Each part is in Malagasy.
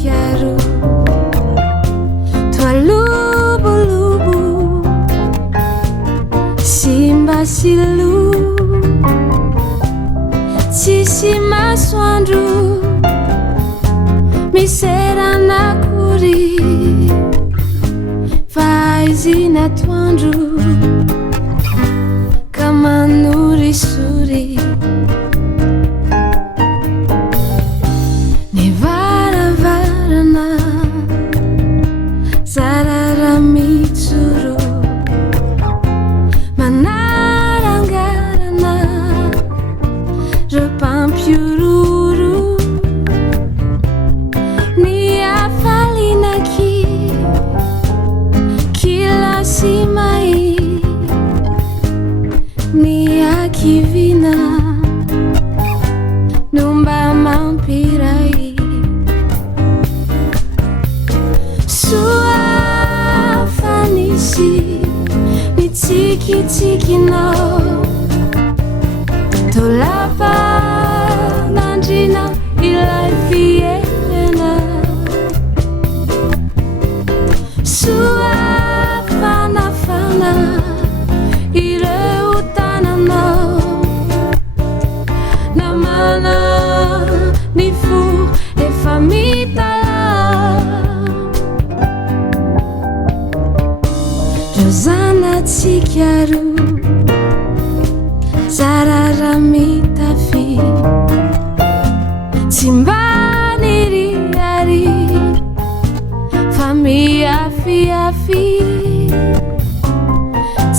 chiaro tua lubulubu simba silu tsisy masoandro miseranakory fa izy natoandro ka manorisori ny varavarana zarara mitsoro manarangarana repampiororo ny afalinaki kilasimai ny akivina nomba mampiray soafanisy nitsikitsikinao tolapa nandrina ilay fielena soafanafana ireo tananao namana ny fo efa mitala rozanatsikiaro zarara mitafi tsy mba niriary fa miafiafy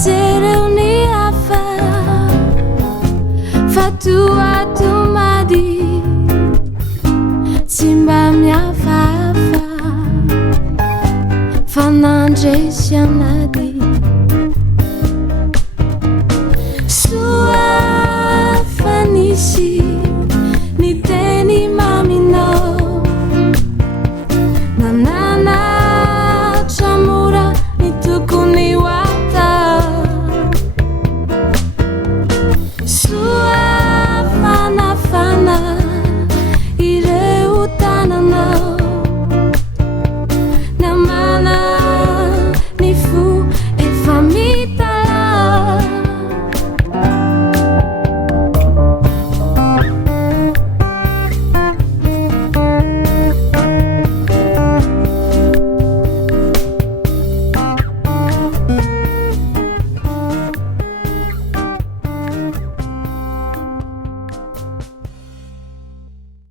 jereo ny hafa fa toatomady tsy mba miafafa fa nandresy anay